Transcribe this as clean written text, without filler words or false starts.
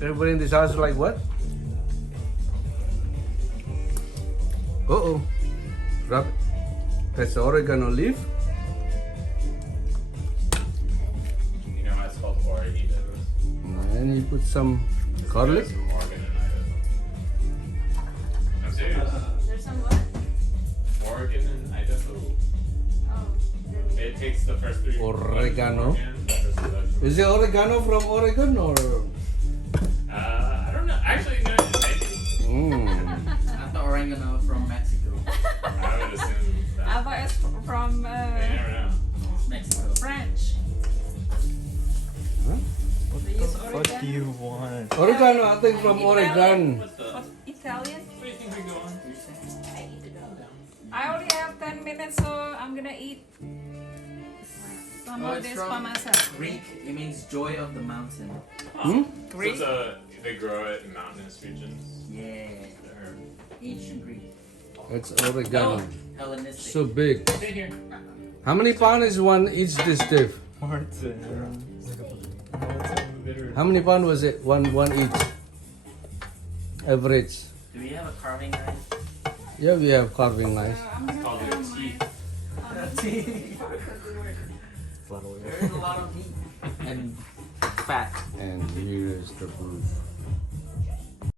Everybody in this house is like, what? Uh-oh. Drop it. That's the oregano leaf. You know why it's called Oregitos? And you put some garlic. There's Morgan and Idaho. I'm serious. There's some what? Morgan and Idaho. Oh. It takes the first three. Oregano. Morgan, the first two letters. Is it oregano from Oregon or? I don't know. Actually, no. Maybe. I thought oregano from Mexico. I would assume I that. thought it's from You never know. Mexico. French. Huh? They use What do oregano. you want? Oregano, I think from Oregon. What the? What, Italian? What do you think we go on? I only have 10 minutes, so I'm gonna eat some Oh, of it's this from for myself. Greek, it means joy of the mountain. Hmm? So it's they grow it in mountainous regions. Yeah. Or, Ancient Greek. It's oregano. Hellenistic. So big. stay here. How many pounds is one each this Dave? Martin. How many pounds was it? One each. Average. Do we have a carving knife? Yeah, we have carving knife. I'm gonna Called film it teeth. There is a lot of meat and fat. And here's the proof.